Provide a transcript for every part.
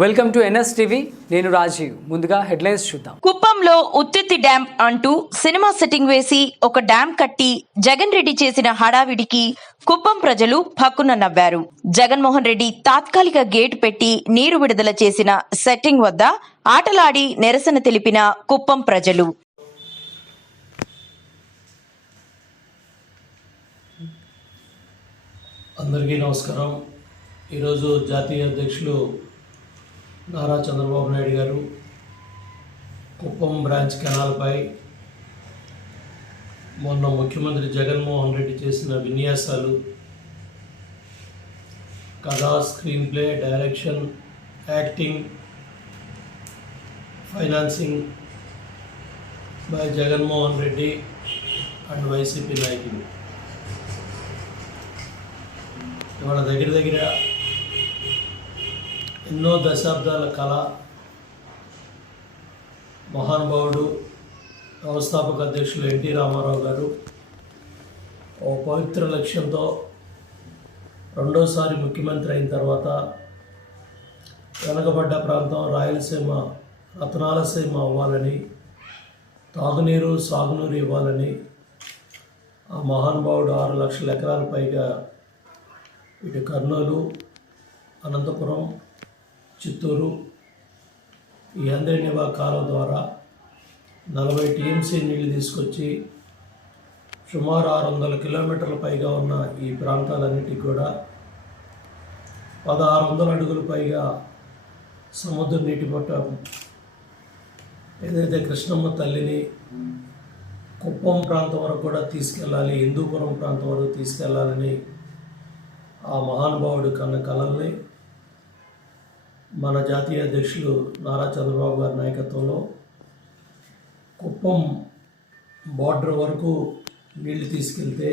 Welcome to NSTV. నేను రాజీవ్. ముందుగా headlines చూద్దాం. కుప్పంలో ఉత్తిత్తి డ్యాం అంటూ సినిమా సెట్టింగ్ వేసి ఒక డ్యాం కట్టి జగన్ రెడ్డి చేసిన హడావిడికి కుప్పం ప్రజలు పక్కున నవ్వారు. జగన్మోహన్ రెడ్డి తాత్కాలిక గేటు పెట్టి నీరు విడుదల చేసిన సెట్టింగ్ వద్ద ఆటలాడి నిరసన తెలిపిన కుప్పం ప్రజలు. అందరికీ నమస్కారం. ఈరోజు జాతీయ అధ్యక్షులు నారా చంద్రబాబు నాయుడు గారు కుప్పం బ్రాంచ్ కెనాల్పై మొన్న ముఖ్యమంత్రి జగన్మోహన్ రెడ్డి చేసిన విన్యాసాలు, కథ, screen play, direction, acting, financing by Jaganmohan Reddy and YCP నాయకులు. ఇవాళ దగ్గర ఎన్నో దశాబ్దాల కళ, మహానుభావుడు వ్యవస్థాపక అధ్యక్షులు ఎన్టీ రామారావు గారు ఓ పవిత్ర లక్ష్యంతో రెండోసారి ముఖ్యమంత్రి అయిన తర్వాత వెనకబడ్డ ప్రాంతం రాయలసీమ రత్నాలసీమ అవ్వాలని, తాగునీరు సాగునీరు ఇవ్వాలని ఆ మహానుభావుడు 6 లక్షల ఎకరాల పైగా ఇటు కర్నూలు, అనంతపురం, చిత్తూరు ఈ అందరినివా కాలం ద్వారా 40 టీఎంసీ నీళ్లు తీసుకొచ్చి సుమారు 600 కిలోమీటర్ల పైగా ఉన్న ఈ ప్రాంతాలన్నిటికీ కూడా 1600 అడుగుల పైగా సముద్ర నీటి మట్టం ఏదైతే కృష్ణమ్మ తల్లిని కుప్పం ప్రాంతం వరకు కూడా తీసుకెళ్ళాలి, హిందూపురం ప్రాంతం వరకు తీసుకెళ్లాలని ఆ మహానుభావుడు కన్న కళల్ని మన జాతీయ అధ్యక్షులు నారా చంద్రబాబు గారి నాయకత్వంలో కుప్పం బార్డర్ వరకు నీళ్లు తీసుకెళ్తే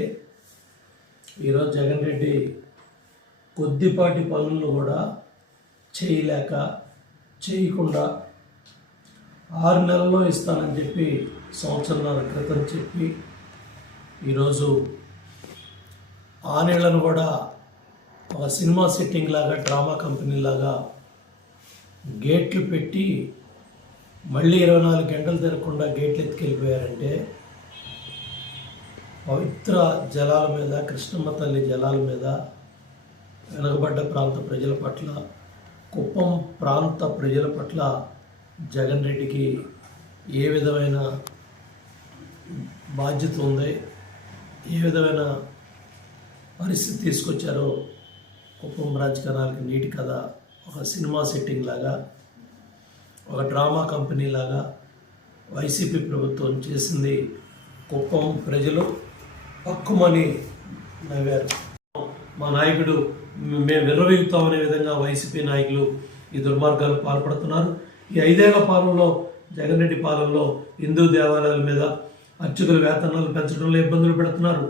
ఈరోజు జగన్ రెడ్డి కొద్దిపాటి పనులను కూడా చేయకుండా 6 నెలల్లో ఇస్తానని చెప్పి సంవత్సరాల క్రితం చెప్పి ఈరోజు ఆ నీళ్లను కూడా ఒక సినిమా సెట్టింగ్ లాగా, డ్రామా కంపెనీ లాగా గేట్లు పెట్టి మళ్ళీ 24 గంటలు తిరగకుండా గేట్లు ఎత్తుకెళ్ళిపోయారంటే పవిత్ర జలాల మీద, కృష్ణమ్మ తల్లి జలాల మీద వెనకబడ్డ ప్రాంత ప్రజల పట్ల, కుప్పం ప్రాంత ప్రజల పట్ల జగన్ రెడ్డికి ఏ విధమైన బాధ్యత ఉంది, ఏ విధమైన పరిస్థితి తీసుకొచ్చారో కుప్పం బ్రాంచ్ కెనాల్కి నీటి కథ ఒక సినిమా సెట్టింగ్ లాగా, ఒక డ్రామా కంపెనీ లాగా వైసీపీ ప్రభుత్వం చేసింది. కుప్పం ప్రజలు పక్కుమని నవ్వారు. మా నాయకుడు మేము విర్రవీగుతామనే విధంగా వైసీపీ నాయకులు ఈ దుర్మార్గాలు పాల్పడుతున్నారు. ఈ 5 ఏళ్ల పాలనలో, జగన్ రెడ్డి పాలనలో హిందూ దేవాలయాల మీద అర్చకుల వేతనాలు పెంచడంలో ఇబ్బందులు పెడుతున్నారు.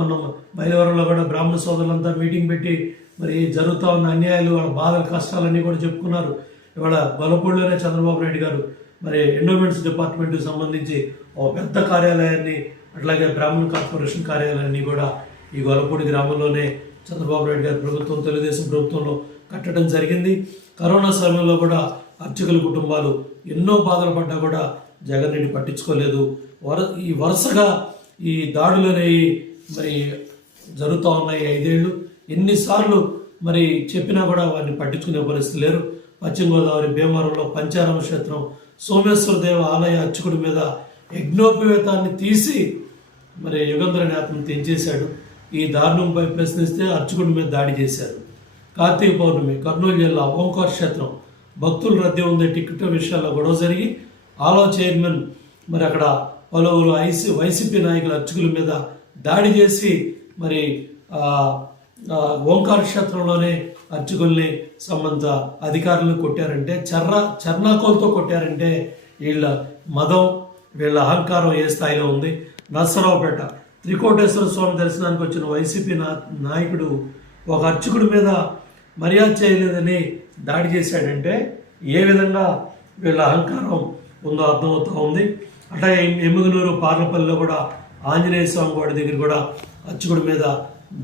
మనం మైలవరంలో కూడా బ్రాహ్మణ సోదరులంతా మీటింగ్ పెట్టి మరి జరుగుతూ ఉన్న అన్యాయాలు, వాళ్ళ బాధల కష్టాలన్నీ కూడా చెప్పుకున్నారు. ఇవాళ గొల్లపూడిలోనే చంద్రబాబు నాయుడు గారు మరి ఎండోమెంట్స్ డిపార్ట్మెంట్కి సంబంధించి ఒక పెద్ద కార్యాలయాన్ని, అట్లాగే బ్రాహ్మణ కార్పొరేషన్ కార్యాలయాన్ని కూడా ఈ గొల్లపూడి గ్రామంలోనే చంద్రబాబు నాయుడు గారి ప్రభుత్వం, తెలుగుదేశం ప్రభుత్వంలో కట్టడం జరిగింది. కరోనా సమయంలో కూడా అర్చకుల కుటుంబాలు ఎన్నో బాధలు పడ్డా కూడా జగన్ రెడ్డి పట్టించుకోలేదు. ఈ వరుసగా ఈ దాడులు అనేవి మరి జరుగుతూ ఉన్నాయి 5 ఏళ్ళు. ఎన్నిసార్లు మరి చెప్పినా కూడా వారిని పట్టించుకునే పరిస్థితి లేరు. పశ్చిమ గోదావరి భీమవరంలో పంచారామ క్షేత్రం సోమేశ్వర దేవ ఆలయ అర్చకుడి మీద యజ్ఞోపవేతాన్ని తీసి మరి యుగంధర నేతను తెంచేశాడు. ఈ దారుణంపై ప్రశ్నిస్తే అర్చకుడి మీద దాడి చేశారు. కార్తీక పౌర్ణమి కర్నూలు జిల్లా ఓంకార్ క్షేత్రం భక్తులు రద్దీ ఉంది, టికెట్ విషయాల్లో గొడవ జరిగి ఆలో చైర్మన్ మరి అక్కడ పలువురు వైసీపీ నాయకుల అర్చకుల మీద దాడి చేసి మరి ఓంకార క్షేత్రంలోనే అర్చకుల్ని సంబంధ అధికారులను కొట్టారంటే, చర్నాకోలతో కొట్టారంటే వీళ్ళ మదం, వీళ్ళ అహంకారం ఏ స్థాయిలో ఉంది. నర్సరావుపేట త్రికోటేశ్వర స్వామి దర్శనానికి వచ్చిన వైసీపీ నాయకుడు ఒక అర్చకుడి మీద మర్యాద చేయలేదని దాడి చేశాడంటే ఏ విధంగా వీళ్ళ అహంకారం ఉందో అర్థమవుతూ ఉంది. అట్లాగే ఎమ్మిగనూరు పార్లపల్లిలో కూడా ఆంజనేయ స్వామి వాడి దగ్గర కూడా అర్చకుడి మీద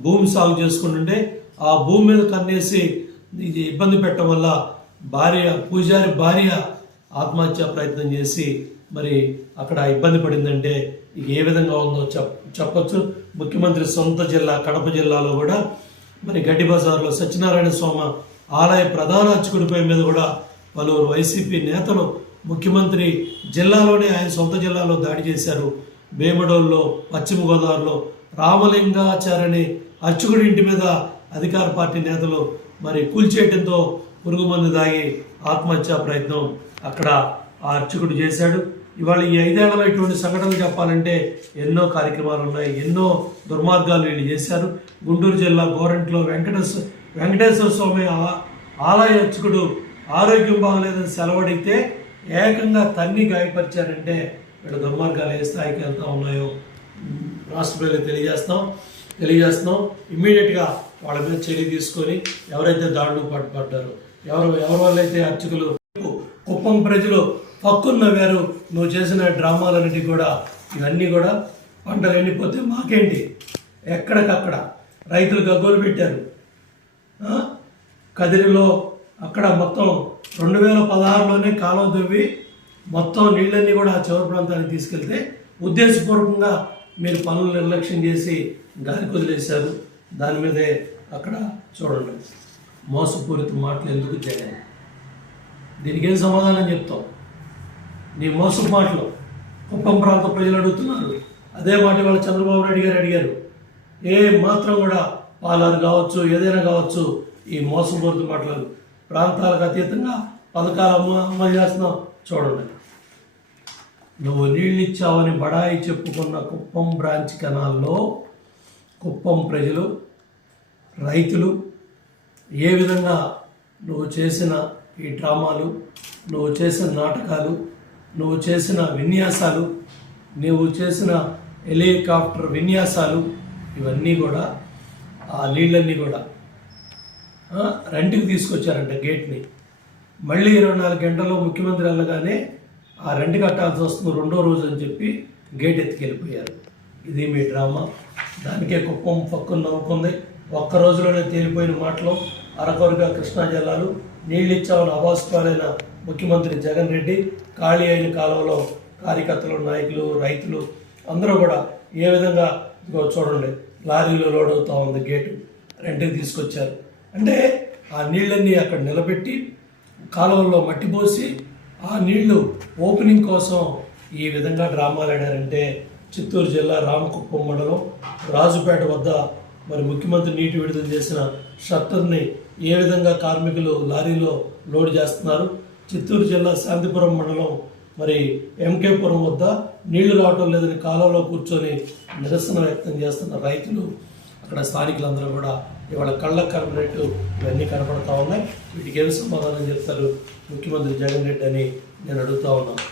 భూమి సాగు చేసుకుంటుంటే ఆ భూమి మీద కన్నేసి ఇది ఇబ్బంది పెట్టడం వల్ల పూజారి భార్య ఆత్మహత్య ప్రయత్నం చేసి మరి అక్కడ ఇబ్బంది పడిందంటే ఇక ఏ విధంగా ఉందో చెప్పొచ్చు. ముఖ్యమంత్రి సొంత జిల్లా కడప జిల్లాలో కూడా మరి గడ్డి బజార్లో సత్యనారాయణ స్వామి ఆలయ ప్రధాన అర్చకుడిపై మీద కూడా పలువురు వైసీపీ నేతలు ముఖ్యమంత్రి జిల్లాలోనే ఆయన సొంత జిల్లాలో దాడి చేశారు. వేమడోల్లో పశ్చిమ గోదావరిలో రామలింగాచార్యని అర్చకుడి ఇంటి మీద అధికార పార్టీ నేతలు మరి కూల్చేయడంతో పురుగు మందు దాగి ఆత్మహత్యా ప్రయత్నం అక్కడ ఆ అర్చకుడు చేశాడు. ఇవాళ ఈ 5 ఏళ్లలో ఇటువంటి సంఘటనలు చెప్పాలంటే ఎన్నో కార్యక్రమాలు ఉన్నాయి, ఎన్నో దుర్మార్గాలు వీళ్ళు చేశారు. గుంటూరు జిల్లా గోరంట్లో వెంకటేశ్వర స్వామి ఆలయ అర్చకుడు ఆరోగ్యం బాగలేదని సెలవడిగితే ఏకంగా తన్ని గాయపరిచారంటే వీళ్ళ దుర్మార్గాలు ఏ స్థాయికి వెళ్తా ఉన్నాయో రాష్ట్ర ప్రజలకు తెలియజేస్తున్నాం. ఇమ్మీడియట్గా వాళ్ళ మీద చర్య తీసుకొని ఎవరైతే దాడులు పడ్డారో ఎవరి వల్ల అయితే అర్చకులు కుప్పం ప్రజలు పక్కున్న వేరు నువ్వు చేసిన డ్రామాలన్నిటి కూడా ఇవన్నీ కూడా పంటలు ఎండిపోతే మాకేంటి, ఎక్కడికక్కడ రైతులు గగ్గోలు పెట్టారు. కదిరిలో అక్కడ మొత్తం 2016లోనే కాలువ తవ్వి మొత్తం నీళ్ళన్నీ కూడా ఆ చివరి ప్రాంతానికి తీసుకెళ్తే ఉద్దేశపూర్వకంగా మీరు పనులు నిర్లక్ష్యం చేసి గాలికి వదిలేశారు. దాని మీదే అక్కడ చూడండి మోసపూరిత మాటలు ఎందుకు చేయాలి, దీనికి ఏం సమాధానం చెప్తాం? నీ మోసపు మాటలు కుప్పం ప్రాంత ప్రజలు అడుగుతున్నారు. అదే మాట వాళ్ళ చంద్రబాబు నాయుడు గారు అడిగారు. ఏ మాత్రం కూడా పాలారు కావచ్చు ఏదైనా కావచ్చు ఈ మోసపూరిత మాటలు ప్రాంతాలకు అతీతంగా పథకాలు అమలు చేస్తున్నావు. చూడండి, నువ్వు నీళ్ళు ఇచ్చావని బడాయి చెప్పుకున్న కుప్పం బ్రాంచ్ కెనాల్లో కుప్పం ప్రజలు రైతులు ఏ విధంగా నువ్వు చేసిన ఈ డ్రామాలు, నువ్వు చేసిన నాటకాలు, నువ్వు చేసిన విన్యాసాలు, నువ్వు చేసిన హెలికాప్టర్ విన్యాసాలు ఇవన్నీ కూడా ఆ నీళ్ళన్నీ కూడా రెంట్కి తీసుకొచ్చారంట గేట్ని. మళ్ళీ 24 గంటల్లో ముఖ్యమంత్రి వెళ్ళగానే ఆ రెంట్ కట్టాల్సి వస్తుంది 2వ రోజు అని చెప్పి గేట్ ఎత్తుకెళ్ళిపోయారు. ఇది మీ డ్రామా. దానికే కుప్పం పక్కన నవ్వుకుంది. ఒక్క రోజులోనే తేలిపోయిన మాటలు అరకొరగా కృష్ణా జిల్లాలు నీళ్ళు ఇచ్చామని అవాస్తవాలైన ముఖ్యమంత్రి జగన్ రెడ్డి ఖాళీ అయిన కాలంలో కార్యకర్తలు నాయకులు రైతులు అందరూ కూడా ఏ విధంగా చూడండి లారీలో లోడ్ అవుతూ ఉంది, గేటు రెంట్కి తీసుకొచ్చారు. అంటే ఆ నీళ్ళన్నీ అక్కడ నిలబెట్టి కాలువల్లో మట్టి పోసి ఆ నీళ్లు ఓపెనింగ్ కోసం ఈ విధంగా డ్రామాలు ఆడారంటే చిత్తూరు జిల్లా రామకుప్పం మండలం రాజుపేట వద్ద మరి ముఖ్యమంత్రి నీటి విడుదల చేసిన షట్టర్ని ఏ విధంగా కార్మికులు లారీలో లోడ్ చేస్తున్నారు. చిత్తూరు జిల్లా శాంతిపురం మండలం మరి ఎంకేపురం వద్ద నీళ్లు రావటం లేదని కాలంలో కూర్చొని నిరసన వ్యక్తం చేస్తున్న రైతులు అక్కడ స్థానికులందరూ కూడా ఇవాళ కళ్ళకు కనబడేట్టు ఇవన్నీ కనపడతా ఉన్నాయి. వీటికి ఏమి సమాధానం చెప్తారు ముఖ్యమంత్రి జగన్ రెడ్డి అని నేను అడుగుతా ఉన్నాను.